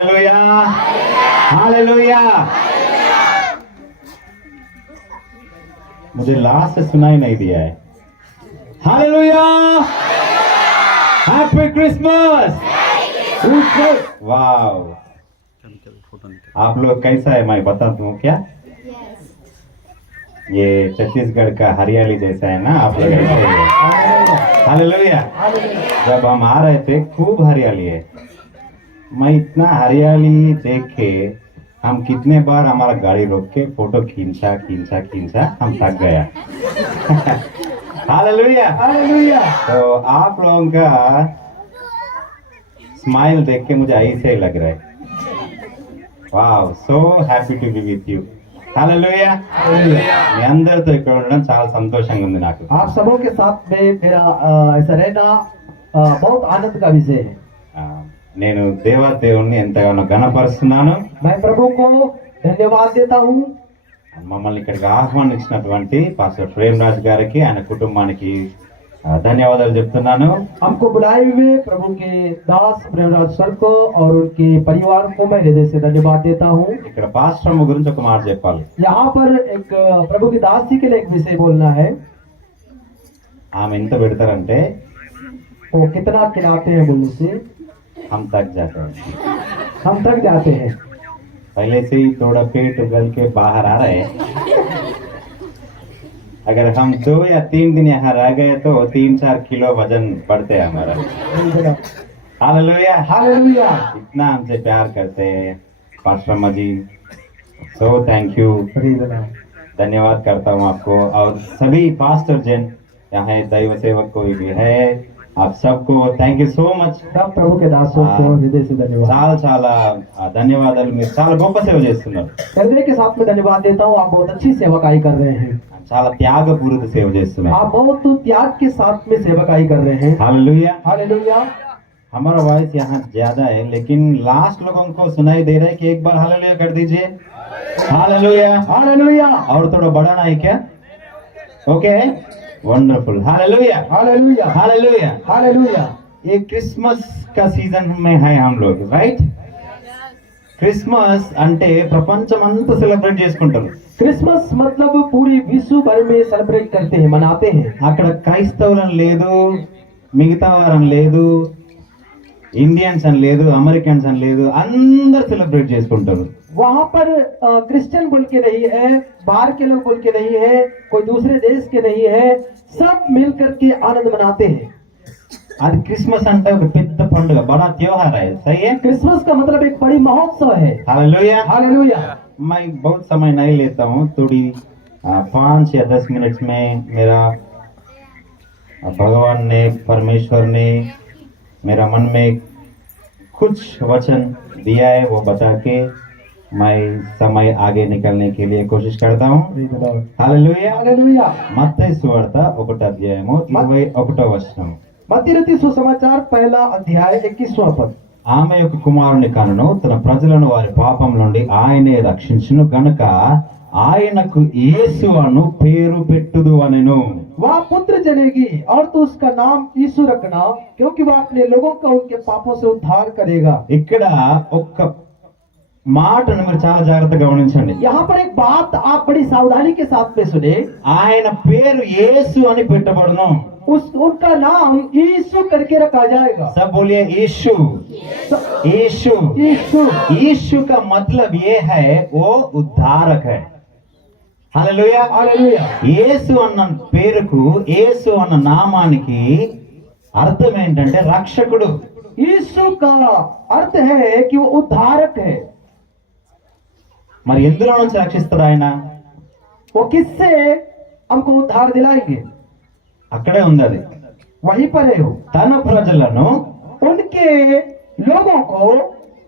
Hallelujah hallelujah. मुझे last से सुनाई नहीं दिया है। Hallelujah, happy Christmas. वाओ, आप लोग कैसा है मैं बता दूं क्या? ये छत्तीसगढ़ का हरियाली जैसा है ना, आप लोग ऐसे ही है। हालेलुया। जब हम आ रहे थे खूब हरियाली है। मैं इतना हरियाली देख के हम कितने बार हमारा गाड़ी रोक के फोटो खींचा खींचा खींचा हम थक गया। Hallelujah hallelujah. तो आप लोगों का स्माइल देख के मुझे ऐसे ही लग रहा है। Wow, so happy to be with you. Hallelujah hallelujah. మీ అందరితో ఇక్కడ ఉండడం చాలా సంతోషంగా ఉంది నాకు। आप सबों के साथ में मेरा ऐसा रहना बहुत आनंद का विषय है। నేను దేవాదేవుణ్ణి ఎంతగానో ఘనపరుస్తున్నాను। मैं प्रभु को धन्यवाद देता हूँ। మమ్మల్ని ఇక్కడికి ఆహ్వానించినటువంటి పాస్టర్ ప్రేమ్ రాజ్ గారికి ఆయన కుటుంబానికి ధన్యవాదాలు చెప్తున్నాను। हमको बुलाए हुए प्रभु के दास प्रेमराज सर को और उनके परिवार को मैं हृदय से धन्यवाद देता हूँ। ఇక్కడ పాస్టర్ అమ్మ గురించి ఒక మాట చెప్పాలి। यहाँ पर एक प्रभु की दास जी के लिए एक विषय बोलना है। ఆమె ఎంత పెడతారంటే वो कितना खिलाते हैं बोलने से हम थक जाते हैं। हम थक जाते हैं। पहले से ही थोड़ा पेट उगल के बाहर आ रहे हैं। अगर हम 2 या 3 दिन यहाँ रह गए तो 3-4 किलो वजन बढ़ते हैं हमारा। Hallelujah hallelujah. इतना हमसे प्यार करते हैं पास्टर अम्मा जी, सो थैंक यू, धन्यवाद करता हूँ आपको। और सभी पास्टर जन यहाँ दैव सेवक कोई भी है, आप सबको థ్యాంక్ యూ సో మచ్। सब प्रभु के दासों को हृदय से धन्यवाद। చాలా చాలా ధన్యవాదాలు, మీరు చాలా గొప్ప సేవ చేస్తున్నారు। हृदय के साथ में धन्यवाद देता हूँ। आप बहुत अच्छी सेवकाई कर रहे हैं। చాలా త్యాగపూరిత సేవ చేస్తున్నారు। आप बहुत त्याग के साथ में सेवकाई कर रहे हैं। Hallelujah hallelujah. हमारा वॉइस यहाँ ज्यादा है लेकिन लास्ट लोगों को सुनाई दे रहा है कि एक बार हालेलुया कर दीजिए। Hallelujah hallelujah. और थोड़ा बढ़ाना है क्या? Okay, wonderful. Hallelujah hallelujah. Hallelujah hallelujah. ये क्रिसमस का सीजन में है हम लोग, రైట్? క్రిస్మస్ అంటే ప్రపంచం అంతా సెలబ్రేట్ చేసుకుంటారు। क्रिसमस मतलब पूरी विश्व भर में सेलिब्रेट करते हैं, मनाते हैं। అక్కడ క్రైస్తవులను లేదు, మిగతా వారని లేదు, ఇండియన్స్ అని లేదు, అమెరికన్స్ అని లేదు, అందరు సెలబ్రేట్ చేసుకుంటారు। वहाँ पर क्रिश्चियन बोल के नहीं है, बाहर के लोग बोल के नहीं है, कोई दूसरे देश के नहीं है, सब मिल करके आनंद मनाते हैं। అది క్రిస్మస్ అంటే ఒక పెద్ద పండుగ, बड़ा त्योहार है, सही है? क्रिसमस का मतलब एक बड़ी महोत्सव है। Hallelujah hallelujah. मैं बहुत समय नहीं लेता हूँ, थोड़ी 5 या 10 मिनट में मेरा भगवान ने, परमेश्वर ने मेरा मन में कुछ वचन दिया है, वो बता के मैं समय आगे निकलने के लिए कोशिश करता हूँ। Hallelujah hallelujah. మత్తయి సువార్త 1వ అధ్యాయము 21వ వచనం। मत्ती रचित सुसमाचार पहला अध्याय 21वां पद। ఆమె యొక్క కుమారుని కనును తన ప్రజలను వారి పాపం నుండి ఆయనే రక్షించును గనుక ఆయనకు యేసు అను పేరు పెట్టుదు అనెను। वह पुत्र जनेगी और तो उसका नाम यीशु रखना, क्योंकि वह अपने लोगों का उनके पापों से उद्धार करेगा। ఇక్కడ ఒక్క మాటను మీరు చాలా జాగ్రత్తగా గమనించండి। यहाँ पर एक बात आप बड़ी सावधानी के साथ में सुने। ఆయన పేరు యేసు అని పెట్టబడును। उनका नाम यीशु करके रखा जाएगा। सब बोलिए यीशु यीशु यीशु। यीशु का मतलब ये है वो उद्धारक है। Hallelujah hallelujah. యేసు అన్న పేరుకు, యేసు అన్న నామానికి అర్థం ఏంటంటే రక్షకుడు। यीशु का अर्थ है कि वो उद्धारक है। మరి ఎందులో నుంచి రక్షిస్తాడు ఆయన? वो किससे हमको उद्धार दिलाएंगे? అక్కడే ఉంది అది। वहीं पर है वो। తన ప్రజలను उनके लोगों को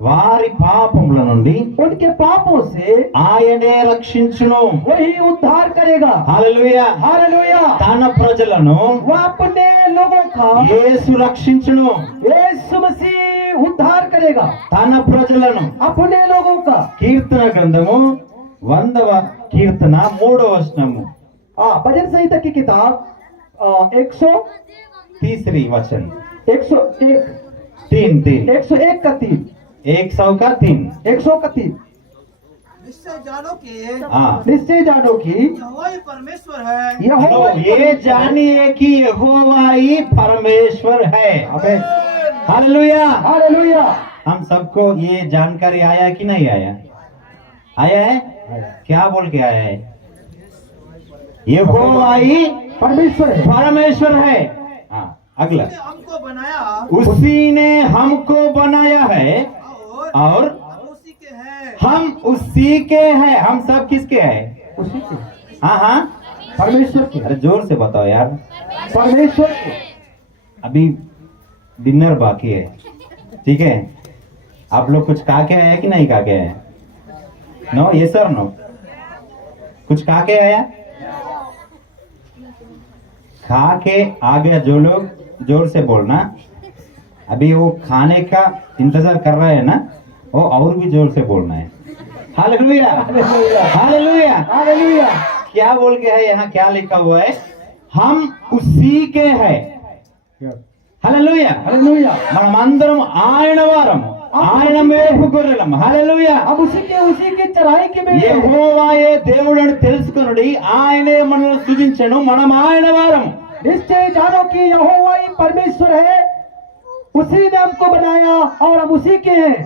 వారి పాపముల నుండి, उनके पापों से ఆయనే రక్షించును। वही उद्धार करेगा। Hallelujah hallelujah. తన ప్రజలను वो अपने लोगों का, యేసు రక్షించును। यीशु मसीह उद्धार करेगा తన ప్రజలను। अपने लोगों का। కీర్తన గ్రంథము 100వ కీర్తన 3వ వచనము। भजन संहिता की किताब 103 वचन 101 3 101 का 3। 103। 131। निश्चय जानो कि हाँ, निश्चय जानो कि यहोवा ही परमेश्वर है। यहोवा ही ये जानिए कि यहोवा ही परमेश्वर है। आमीन। हालेलुया। हालेलुया। हम सबको ये जानकारी आया कि नहीं आया? आया है? क्या बोल के आया है? यहोवा ही परमेश्वर है। परमेश्वर है। हाँ, अगला। उसने हमको बनाया उसी ने हमको बनाया है और हम उसी के हैं। हम उसी के हैं। हम सब किसके हैं? उसी के, हाँ हाँ, परमेश्वर के, अरे जोर से बताओ यार। परमेश्वर के। अभी डिनर बाकी है, ठीक है? आप लोग कुछ खा के आया कि नहीं खा के आया? नो, ये सर नो। कुछ खा के आया? खा के आ गया जो लोग, जोर से बोलना। अभी वो खाने का इंतजार कर रहे हैं ना, वो और भी जोर से बोलना है। हालेलुया। हालेलुया। हालेलुया। क्या बोल के है यहाँ? क्या लिखा हुआ है? हम उसी के हैं। Hallelujah hallelujah. మనమందరం ఆయన వారము, ఆయన మేపు గొర్రెలం. హల్లెలూయా. अब उसी की चराई के में యెహోవాయే దేవుడని తెలుసుకొనుడి, ఆయనే మనల్ని స్తుతించెను, మనం ఆయన వారము. निश्चय जानो कि यहोवा ही परमेश्वर है, उसी ने हमको बनाया और हम उसी के हैं।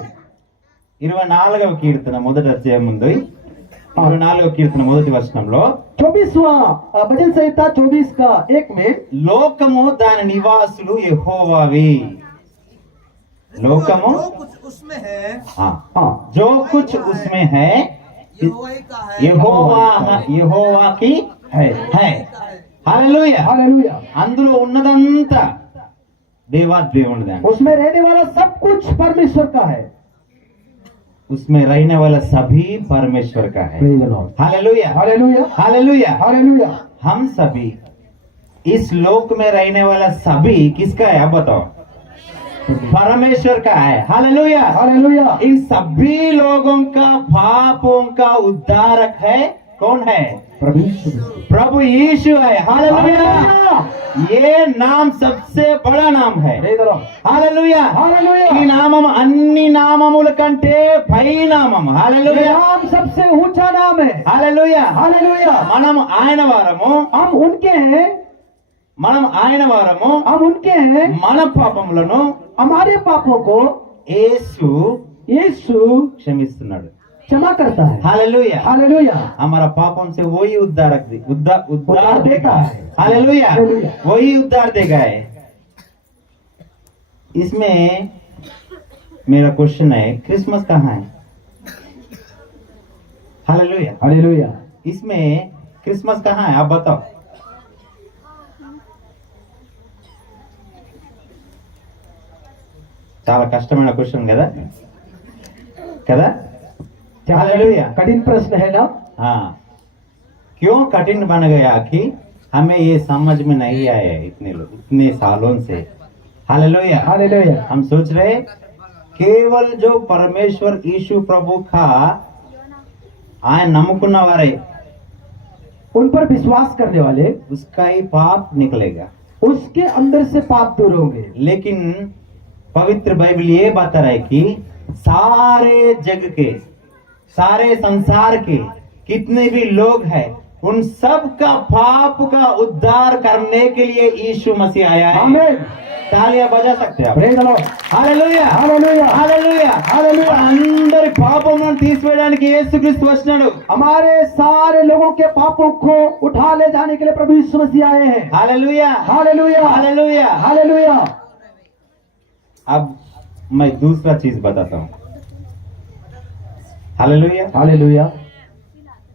24వ కీర్తన మొదటి అధ్యాయం ముందు 24వ కీర్తన మొదటి వచనంలో 24वां भजन संहिता 24 का 1 में లోకము దాని నివాసులు యెహోవావి. లోకము जो कुछ उसमें है हाँ, जो कुछ उसमें है यहोवा ही का है। యెహోవా की है. హల్లెలూయా. हालेलुया। అందులో ఉన్నదంతా దేవాదేవునిదే. उसमें रहने वाला सब कुछ परमेश्वर का है। उसमें रहने वाला सभी परमेश्वर का है. Praise the Lord। Hallelujah. Hallelujah. Hallelujah. Hallelujah. हम सभी, इस लोक में रहने वाला सभी किसका है? आप बताओ. परमेश्वर का है. हालेलुया. हालेलुया। इन सभी लोगों का पापों का उद्धारक है. कौन है? प्रभु यीशु है. हालेलुया. ये नाम सबसे बड़ा नाम है. Praise the Lord। Hallelujah. Hallelujah. ఈ నామం అన్ని నామముల కంటే పై నామం. ये हालेलुया. नाम सबसे ऊंचा नाम है। हालेलुया. हालेलुया। మనం ఆయన వారము, हम उनके हैं, మనం ఆయన వారము. हम उनके हैं। మన పాపములను हमारे पापों को యేసు यीशु క్షమిస్తున్నాడు. क्षमा करता है। हालेलुया. हालेलुया। हमारा पापों से वही उद्धार उद्धार देता है. हालेलुया. हालेलुया. वही उद्धार देगा है. इसमें मेरा क्वेश्चन है, क्रिसमस कहाँ है? हालेलुया. हालेलुया। इसमें क्रिसमस कहाँ है? आप बताओ. చాలా కష్టమైన క్వశ్చన్ కదా కదా. हालेलुया. कठिन प्रश्न है ना। हाँ, क्यों कठिन बन गया कि हमें ये समझ में नहीं आया इतने सालों से. हालेलुया. हालेलुया। हम सोच रहे केवल जो परमेश्वर यीशु प्रभु का ఆయన నమ్ముకున్న వారే, उन पर विश्वास करने वाले, उसका ही पाप निकलेगा. उसके अंदर से पाप दूर होंगे। लेकिन पवित्र बाइबल ये बता रहा है कि सारे जग के, सारे संसार के कितने भी लोग हैं, उन सब का पाप का उद्धार करने के लिए यीशु मसीह आया है. आमीन। तालियां बजा सकते हैं आप. Praise the Lord। Hallelujah. Hallelujah. Hallelujah. Hallelujah. అందరి పాపములను తీసివేయడానికి యేసుక్రీస్తు వచ్చినాడు. हमारे सारे लोगों के पापों को उठा ले जाने के लिए प्रभु यीशु मसीह आए हैं। हालेलुया. हालेलुया। हालेलुया. हालेलुया। अब मैं दूसरा चीज बताता हूँ. हालेलुया. हालेलुया।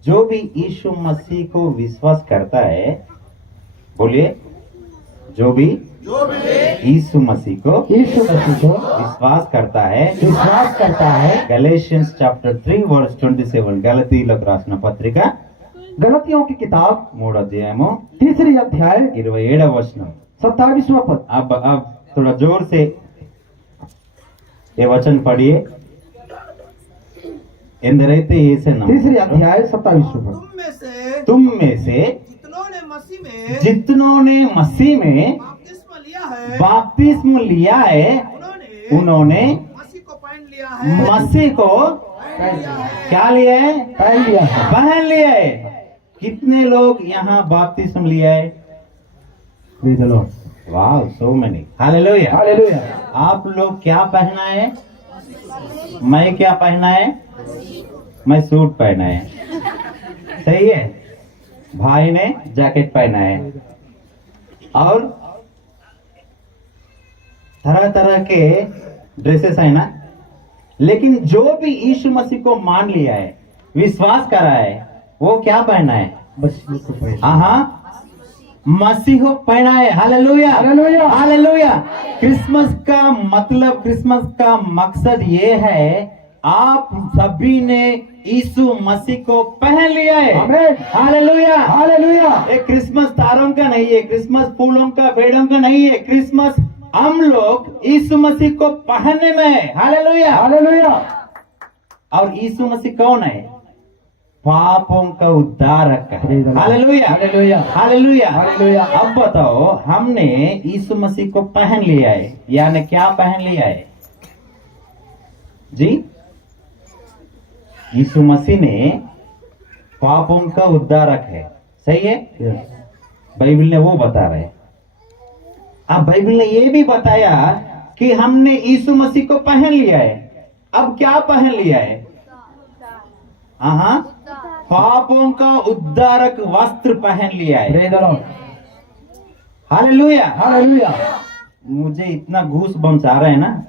जो भी यीशु मसीह को विश्वास करता है, बोलिए, जो भी यीशु मसीह को यीशु मसीह को विश्वास करता है, विश्वास करता है। गैलेशियंस चैप्टर 3 वर्स 27, గలతీయులకు రాసిన పత్రిక गलतियों की किताब 3వ అధ్యాయము 3 अध्याय 27వ వచనం. 27वां पद। अब थोड़ा जोर से ये वचन पढ़िए. ఎందరైతే యేసన్న 3 अध्याय 27वां पद। तुम में से जितनों ने मसीह में बपतिस्मा लिया है, बपतिस्मा लिया है, उन्होंने उन्होंने मसीह को पहन लिया है, मसीह को पहन लिया है। क्या लिया है? पहन लिया है। पहन लिया है। कितने लोग यहाँ बपतिस्म लिया है? Praise the Lord. वाह, सो मेनी। हालेलुया। Hallelujah. आप लोग क्या पहना है? मैं क्या पहना है? मैं सूट पहना है। सही है। भाई ने जैकेट पहना है और तरह तरह के ड्रेसेस है ना। लेकिन जो भी यीशु मसीह को मान लिया है, विश्वास करा है, वो क्या पहना है? बस ये तो पहन। हाँ, मसीह को पहना है। Hallelujah, hallelujah. हालेलुया। क्रिसमस का मतलब, क्रिसमस का मकसद ये है, आप सभी ने यीशु मसीह को पहन लिया है। आमीन। हालेलुया। Hallelujah. ये क्रिसमस तारों का नहीं है, क्रिसमस फूलों का, पेड़ों का नहीं है। क्रिसमस हम लोग यीशु मसीह को पहनने में है। हालेलुया। Hallelujah. और यीशु मसीह कौन है? पापों का उद्धारक है। Praise the Lord. Hallelujah, Hallelujah. Hallelujah. Hallelujah. अब बताओ, हमने यीशु मसीह को पहन लिया है, यानी क्या पहन लिया है जी? यीशु मसीह ने पापों का उद्धारक है। सही है। Yes. बाइबल ने वो बता रहे। अब बाइबल ने ये भी बताया कि हमने यीशु मसीह को पहन लिया है। अब क्या पहन लिया है? हाँ, पापों का उद्धारक वस्त्र पहन लिया है। Praise the Lord. Hallelujah. Hallelujah. मुझे इतना घूस बम्स आ रहा है ना,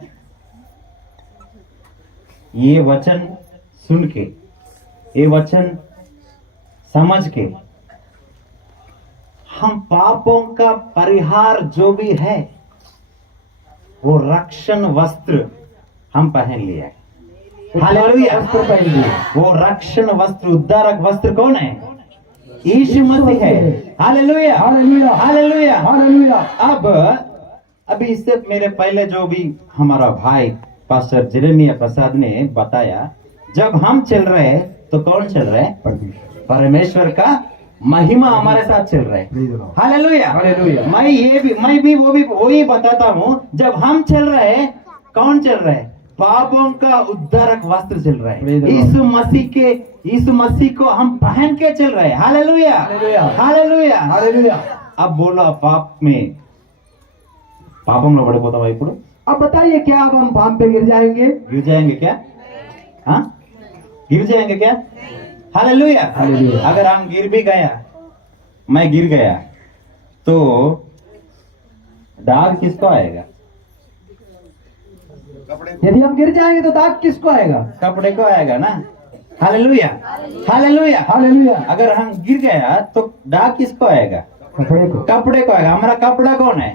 ये वचन सुन के, ये वचन समझ के, हम पापों का परिहार जो भी है, वो रक्षण वस्त्र हम पहन लिया है। हालेलुया। वस्त्र पहन लिए। वो रक्षण वस्त्र, उद्धारक वस्त्र कौन है? यीशु मसीह है। Hallelujah, Hallelujah. हालेलुया। Hallelujah. अभी इससे मेरे पहले जो भी हमारा भाई पास्टर जेरेमिया प्रसाद ने बताया, जब हम चल रहे हैं तो कौन चल रहा है? परमेश्वर का महिमा हमारे साथ चल रहा है। Praise the Lord. Hallelujah. Hallelujah. मैं भी वही बताता हूँ। जब हम चल रहे हैं, कौन चल रहा है? पापों का उद्धारक वस्त्र चल रहा Praise है। the Lord. यीशु मसीह को हम पहन के चल रहे हैं। Hallelujah, hallelujah. हालेलुया। Hallelujah. अब बोलो, పాపంలో పడిపోతావా ఇప్పుడు? अब बताइए क्या अब हम पाप पे गिर जाएंगे? गिर जाएंगे क्या? हाँ, गिर जाएंगे क्या? हालेलुया। हालेलुया। अगर हम गिर भी गया, मैं गिर गया, तो दाग किसको आएगा? यदि हम गिर जाएंगे तो दाग किसको आएगा? कपड़े को आएगा ना। Hallelujah, hallelujah. Hallelujah. अगर हम गिर गया तो दाग किसको आएगा? कपड़े को। कपड़े को आएगा। हमारा कपड़ा कौन है?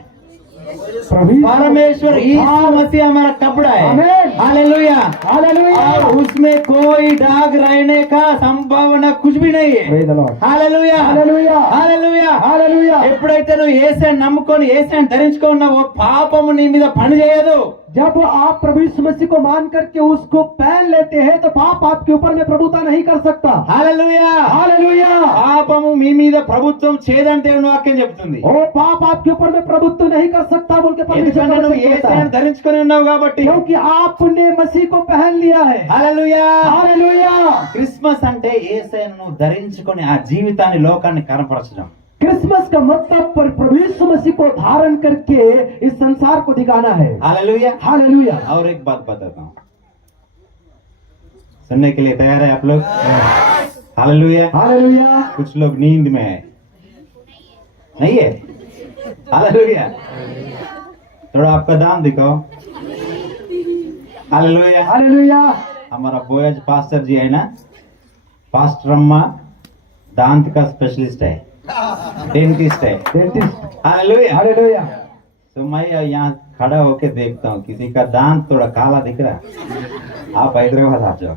प्रभु परमेश्वर यीशु मसीह हमारा कपड़ा है। आमीन। हालेलुया। Hallelujah. और उसमें कोई दाग रहने का संभावना कुछ भी नहीं है। Praise the Lord. Hallelujah, Hallelujah. हालेలూయా. Hallelujah. ఎప్పుడైతే నువ్వు యేసుని నమ్ముకొని యేసుని ధరించుకున్నావో, పాపము నీ మీద పని చేయదు। जब आप प्रभु यीशु मसीह को मान करके उसको पहन लेते हैं तो पाप आपके ऊपर में प्रभुता नहीं कर सकता। हालेलुया। Hallelujah. పాపము మీ మీద ప్రభుత్వం చేయదని దేవుని వాక్యం చెప్తుంది। वो पाप आपके ऊपर में प्रभुत्व नहीं कर सकता बोल के ఎందుకంటే परमेश्वर నువ్వు कहता है। యేసుని ధరించుకొని ఉన్నావు కాబట్టి। क्योंकि आपने मसीह को पहन लिया है। हालेलुया। Hallelujah. క్రిస్మస్ అంటే యేసుని నువ్వు ధరించుకొని ఆ జీవితాన్ని లోకాన్ని కనపరచడం। क्रिसमस का मतलब पर प्रभु यीशु मसीह को धारण करके इस संसार को दिखाना है। हालेलुया। हालेलुया। और एक बात बताता हूँ, सुनने के लिए तैयार है आप लोग? हालेलुया। हालेलुया। कुछ लोग नींद में है, नहीं है? हालेलुया। थोड़ा आपका दाम दिखाओ। हालेलुया। हालेलुया। हमारा बोयज पास्टर जी है ना, पास्टर अम्मा दांत का स्पेशलिस्ट है, डेंटिस्ट है। डेंटिस्ट। हालेलुया। हालेलुया। तो मैं यहाँ खड़ा होके देखता हूँ, किसी का दांत थोड़ा काला दिख रहा, आप हैदराबाद आ जाओ।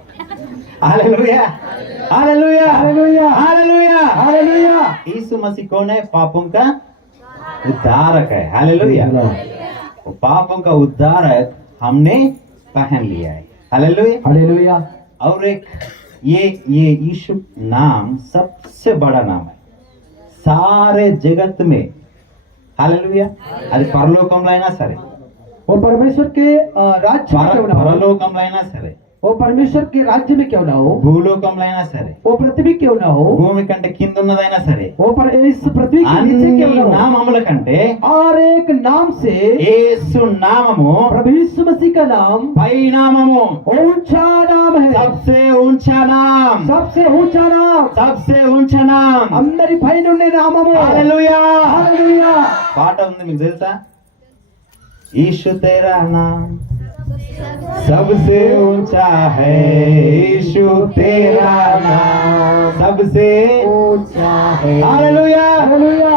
Hallelujah, hallelujah, hallelujah. Hallelujah. Hallelujah. यीशु मसीह कौन है? पापों का उद्धारक है। हालेलुया। वो पापों का उद्धारक हमने पहन लिया है। हालेलुया। हालेलुया। और एक ये यीशु नाम सबसे बड़ा नाम है सारे जगत में। हालेलुया। అది పరలోకంలో అయినా సరే, वो परमेश्वर के राज्य में क्यों ना हो, పరలోకంలో సరే वो परमेश्वर के राज्य में क्यों ना हो, భూలోకంలో అయినా సరే वो पृथ्वी क्यों ना हो, భూమి కంటే కింద ఉన్నదైనా సరే वो पर इस पृथ्वी के नीचे అన్ని क्यों ना हो, నామముల కంటే और एक नाम से యేసు నామము प्रभु यीशु मसीह का नाम పై నామము ऊंचा नाम है, सबसे ऊंचा नाम सबसे ऊंचा नाम, सबसे ऊंचा नाम అందరి పైన ఉండే నామము. హల్లెలూయా హల్లెలూయా. పాట ఉంది మీకు తెలుసా ईशु तेरा नाम सबसे ऊंचा है ईशु तेरा नाम सबसे ऊंचा है. Hallelujah hallelujah.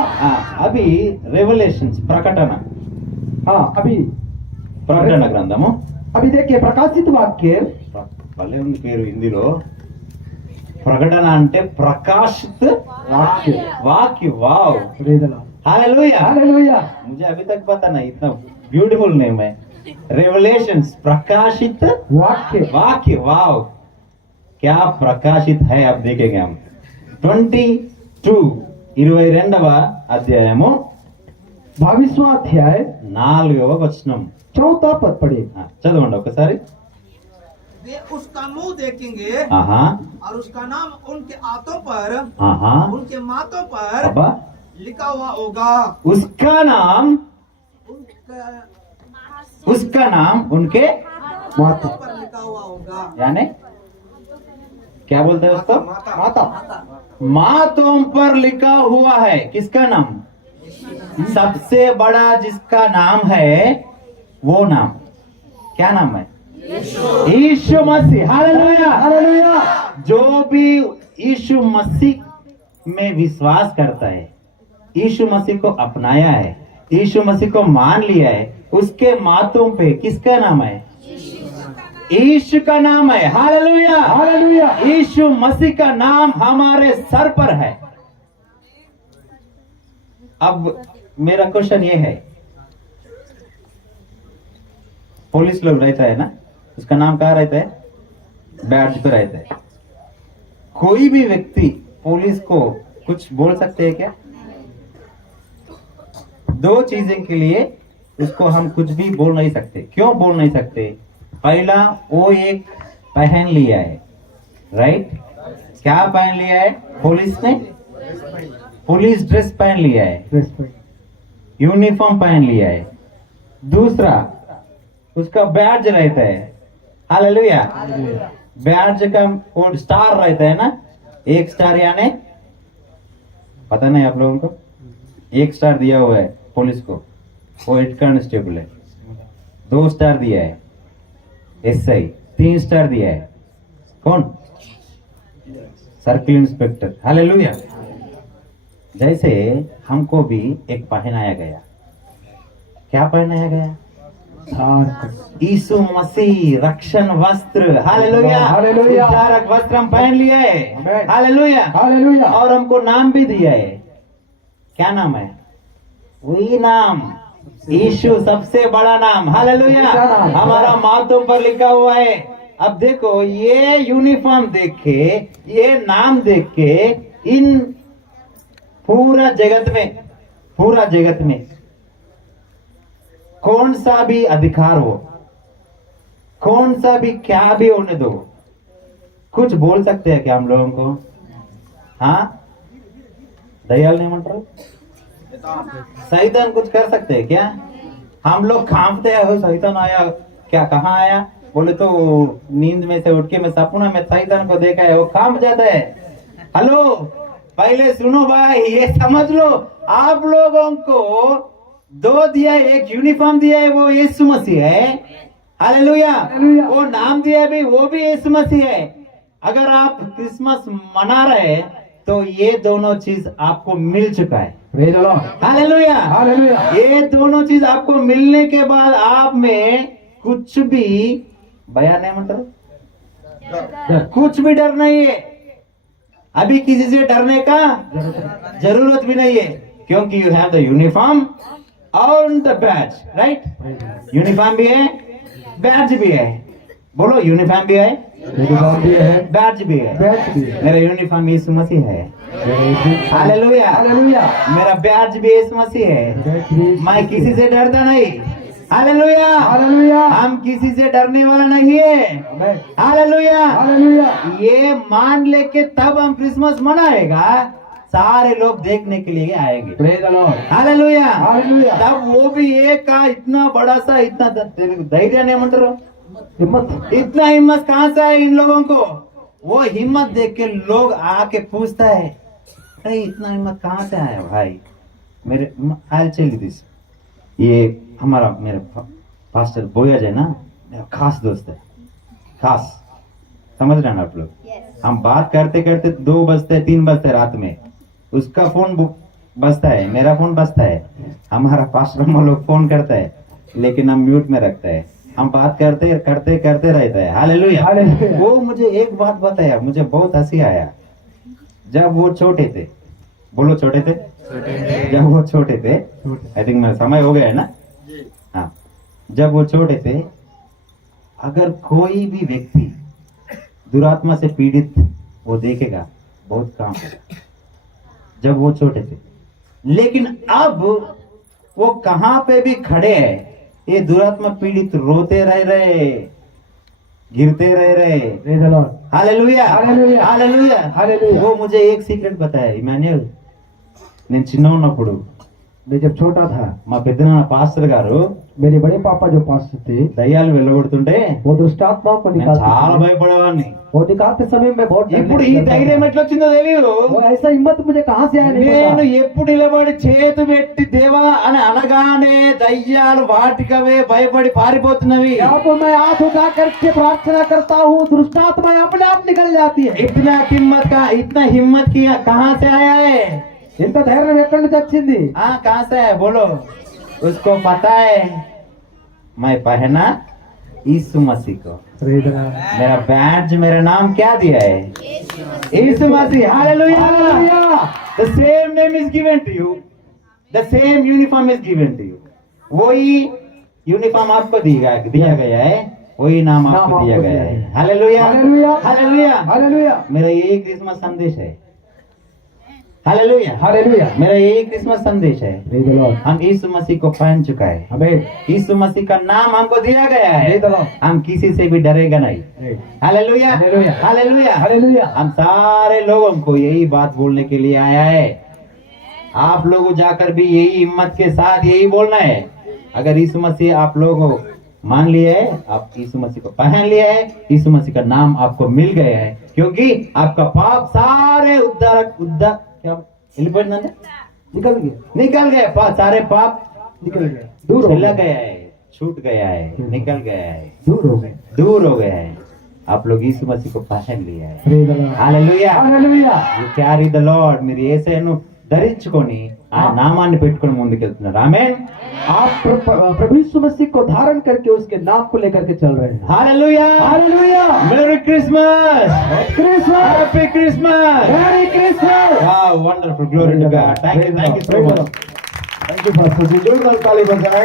अभी रेवलेशंस ప్రకటన हाँ ప్రకటన గ్రంథము अभी देखिए प्रकाशित वाक्य. భలే ఉంది పేరు హిందీలో ప్రకటన అంటే ప్రకాశిత్ वाक्य. वाक्य वाव वेदना. Hallelujah hallelujah. मुझे अभी तक पता नहीं इतना ब्यूटीफुल नेम है रेवलेशंस प्रकाशित वाक्य. वाक्य वाव क्या प्रकाशित है अब देखेंगे हम 22 అధ్యాయము 22वां अध्याय 4వ వచనం 4वां पद पढ़े. చదవండి ఒకసారి वे उसका मुंह देखेंगे ఆహా और उसका नाम उनके हाथों पर ఆహా उनके माथों पर అబ్బా लिखा हुआ होगा. उसका नाम उनके माता. पर लिखा हुआ होगा. यानी क्या बोलते हैं उसको माता. मातों पर लिखा हुआ है किसका नाम सबसे बड़ा जिसका नाम है वो नाम क्या नाम है यीशु मसीह हालेलुया हालेलुया. जो भी यीशु मसीह में विश्वास करता है यीशु मसीह को अपनाया है यीशु मसीह को मान लिया है उसके माथों पे किसका नाम है यीशु का नाम है हालेलुया हालेलुया. यीशु मसीह का नाम हमारे सर पर है अब मेरा क्वेश्चन ये है पुलिस लोग रहता है ना उसका नाम कहाँ रहता है बैज पे रहता है कोई भी व्यक्ति पुलिस को कुछ बोल सकते हैं क्या दो चीजें के लिए उसको हम कुछ भी बोल नहीं सकते क्यों बोल नहीं सकते पहला वो एक पहन लिया है राइट क्या पहन लिया है पुलिस ने पुलिस ड्रेस पहन लिया है यूनिफॉर्म पहन लिया है दूसरा उसका बैज रहता है हालेलुया बैज का वो स्टार रहता है ना एक स्टार यानी पता नहीं आप लोगों को एक स्टार दिया हुआ है पुलिस को वो हेड कांस्टेबल है 2 स्टार दिया है एसआई 3 स्टार दिया है कौन सर्किल इंस्पेक्टर हालेलुया जैसे हमको भी एक पहनाया गया क्या पहनाया गया यीशु मसीह रक्षण वस्त्र हालेलुया हालेलुया. उद्धारक वस्त्र हम पहन लिया है आमेन. Hallelujah hallelujah. और हमको नाम भी दिया है क्या नाम है वही नाम यीशु सबसे बड़ा नाम हालेलुया ऊंचा नाम. हमारा माथों पर लिखा हुआ है अब देखो ये यूनिफॉर्म देख के ये नाम देख के इन पूरा जगत में कौन सा भी अधिकार हो कौन सा भी क्या भी होने दो कुछ बोल सकते हैं क्या हम लोगों को हाँ दयाल नहीं मंत्र शैतान कुछ कर सकते हैं क्या हम लोग कांपते हैं शैतान आया क्या कहाँ आया बोले तो नींद में से उठ के मैं सपना में शैतान को देखा है वो कांप जाता है हेलो पहले सुनो भाई ये समझ लो आप लोगों को 2 दिया है एक यूनिफॉर्म दिया है वो यीशु मसीह है हालेलुया हालेलुया. वो नाम दिया है भी वो भी यीशु मसीह है अगर आप क्रिसमस मना रहे हैं तो ये दोनों चीज आपको मिल चुका है वेदना. Hallelujah hallelujah. ये दोनों चीज आपको मिलने के बाद आप में कुछ भी बयान है मतलब कुछ भी डर नहीं है अभी किसी से डरने का जरूरत भी नहीं है क्योंकि यू हैव द यूनिफॉर्म और द बैज राइट यूनिफॉर्म भी है बैज भी है बोलो यूनिफॉर्म भी है यूनिफॉर्म भी है, बैज भी है बैच भी है. मेरा यूनिफॉर्म यीशु मसीह है हालेलुया हालेलुया. मेरा बैज भी यीशु मसीह है बैच भी. मैं किसी से डरता नहीं हालेलुया। हालेलुया। हम किसी से डरने वाला नहीं है। आमेन। हालेलुया। हालेलुया। ये मान लेके तब हम क्रिसमस मनाएगा, सारे लोग देखने के लिए आएंगे। Praise the Lord. Hallelujah. Hallelujah. तब वो भी एक का इतना बड़ा सा, इतना धैर्य नहीं मंत्र, हिम्मत। इतना हिम्मत कहाँ से है इन लोगों को? वो हिम्मत देख के लोग आके पूछता है, अरे इतना हिम्मत कहाँ से आया भाई? मेरे आई टेल यू दिस, ये हमारा मेरे पास्टर बोया है ना, मेरा खास दोस्त है, खास, समझ रहे हैं ना आप लोग? हम बात करते करते 2 बजते 3 बजते रात में, उसका फोन बजता है, मेरा फोन बजता है, हमारा पास्टर हम लोग फोन करता है, लेकिन हम म्यूट में रखता है, हम बात करते करते करते रहता है। हालेलुया। हालेलुया। वो मुझे एक बात बताया, मुझे बहुत हंसी आया। जब वो छोटे थे, बोलो छोटे थे, जब वो छोटे थे, आई थिंक मेरा समय हो गया है ना? हाँ, जब वो छोटे थे, अगर कोई भी व्यक्ति दुरात्मा से पीड़ित वो देखेगा, बहुत काम होगा, जब वो छोटे थे। लेकिन अब वो कहां पे भी खड़े हैं, ये दुरात्मा पीड़ित रोते रह रहे, गिरते रह रहे। Praise the Lord. Hallelujah. Hallelujah. Hallelujah. Hallelujah. वो मुझे एक सीक्रेट बताया, इమాన్యుయల్, నేను చిన్న ఉన్నప్పుడు मैं जब छोटा था, మా పెద్దనాన్న పాస్టర్ గారు मेरे बड़े पापा जो पास्टर थे, దయ్యాలు వెళ్ళగొడుతుంటే वो दुष्टात्मा को నేను निकालते చాలా थे। భయపడేవాడిని। वो निकालते समय मैं बहुत डरने ఇప్పుడు ఈ लगता था। ధైర్యం ఎట్లా వచ్చిందో తెలియదు। वो ऐसा हिम्मत मुझे कहाँ से आया नहीं నేను पता। ఎప్పుడు నిలబడి చేతు పెట్టి దేవా అని అనగానే దయ్యాలు వాటికవే భయపడి పారిపోతున్నవి। जब मैं हाथ उठा करके प्रार्थना करता हूँ, दुष्टात्माएं अपने आप निकल जाती है। इतना हिम्मत की कहाँ से आया है? ఇంత ధైర్యం ఎక్కడి నుంచి వచ్చింది? हाँ, कहाँ से है बोलो? उसको पता है मैं पहना यीशु मसीह को, प्रेज द लॉर्ड। मेरा बैज, मेरा नाम क्या दिया है? यीशु मसीह। Hallelujah. The same name is given to you, the same uniform is given to you। वही यूनिफॉर्म आपको दिया गया है, वही नाम आपको दिया गया है। हालेलुया। हालेलुया। हालेलुया। हालेलुया। मेरा यही क्रिसमस संदेश है। हालेलुया। हालेलुया। मेरा यही क्रिसमस संदेश है। Praise the Lord. हम यीशु मसीह को पहन चुका है, आमेन। यीशु मसीह का नाम हमको दिया गया है, प्रेज द लॉर्ड। हम किसी से भी डरेगा नहीं। हालेलुया। हालेलुया। हालेलुया। हालेलुया। हम सारे लोगों को यही बात बोलने के लिए आया है। आप लोग जाकर भी यही हिम्मत के साथ यही बोलना है। अगर यीशु मसीह आप लोगों को मान लिया है, आप यीशु मसीह को पहन लिया है, यीशु मसीह का नाम आपको मिल गया है, क्योंकि आपका पाप सारे निकल गया। निकल गए, सारे पाप निकल गया, दूर हो चला गया, गया है, छूट गया है, निकल गया है, दूर हो गए। दूर हो गया है। आप लोग यीशु मसीह को पहन लिया है। Praise the Lord. Hallelujah. Hallelujah. You carry the lord, మీరు యేసయ్యను ధరించుకొని ఆ నామాన్ని పెట్టుకొని ముందుకెళ్తున్నారు। ఆమేన్। आप प्रभु यीशु मसीह को धारण करके उसके नाम को लेकर के चल रहे हैं। Hallelujah. Hallelujah. Merry Christmas, Christmas. Happy Christmas. Merry Christmas. Wow, wonderful, glory to God. Thank you so much. Thank you pastor ji, जोरदार ताली बजाएं।